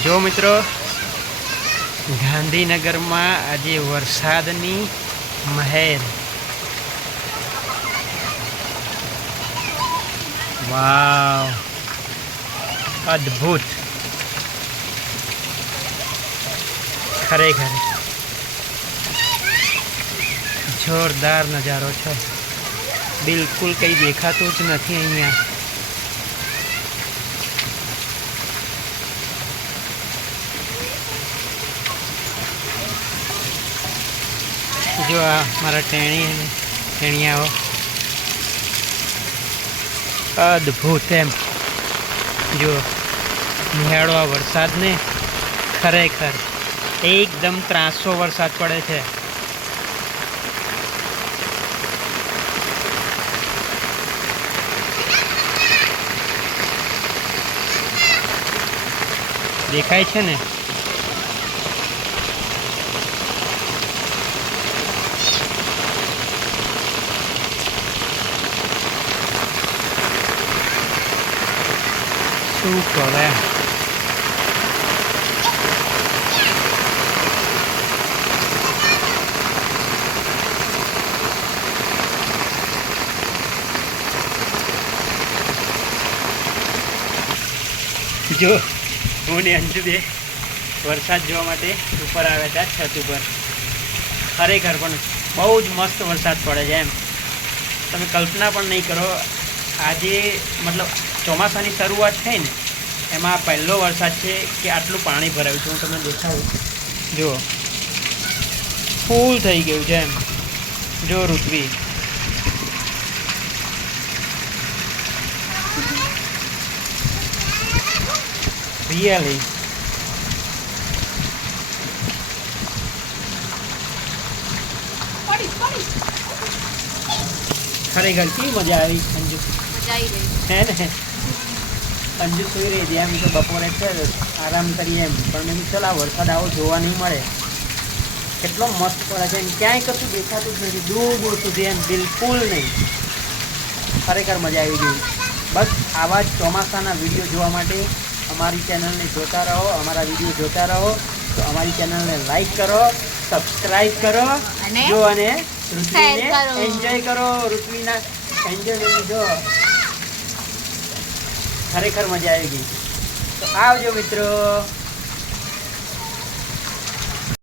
જો મિત્રો ગાંધીનગરમાં આજે વરસાદની મહેર. વાવ, અદ્ભુત, ખરેખર જોરદાર નજારો છે. બિલકુલ કંઈ દેખાતું જ નથી અહીંયા. જો આ મારા ટેણિયાઓ અદ્ભુત એમ જો નિહાળો આ વરસાદને. ખરેખર એકદમ ત્રાસો વરસાદ પડે છે. દેખાય છે ને? શું કરે? જો હું ને અંજુ બે વરસાદ જોવા માટે ઉપર આવ્યા હતા, છત ઉપર. ખરેખર પણ બહુ જ મસ્ત વરસાદ પડે છે એમ તમે કલ્પના પણ નહીં કરો. આજે મતલબ ચોમાસાની શરૂઆત થઈ ને એમાં પહેલો વરસાદ છે કે આટલું પાણી ભરાયું છે. હું તમને દેખાડું. જુઓ, ફૂલ થઈ ગયું છે એમ. જો ઋત્વી, રિયલી ખરેખર કેવી મજા આવી. અંજુ હે ને? અંજુ સુઈ રહી હતી એમ તો બપોરે છે આરામ કરીએ એમ, પણ મેં ચાલ આ વરસાદ આવો જોવા નહીં મળે. કેટલો મસ્ત પડે છે એમ, ક્યાંય કશું દેખાતું જ નથી, દૂર દૂર સુધી એમ, બિલકુલ નહીં. ખરેખર મજા આવી ગઈ. બસ આવા જ ચોમાસાના વિડીયો જોવા માટે અમારી ચેનલને જોતા રહો, અમારા વિડીયો જોતા રહો. તો અમારી ચેનલને લાઈક કરો, સબસ્ક્રાઈબ કરો જો, અને ઋત્વીને એન્જોય કરો. ઋત્વીના એન્જોય જો, ખરેખર મજા આવી ગઈ. તો આવજો મિત્રો.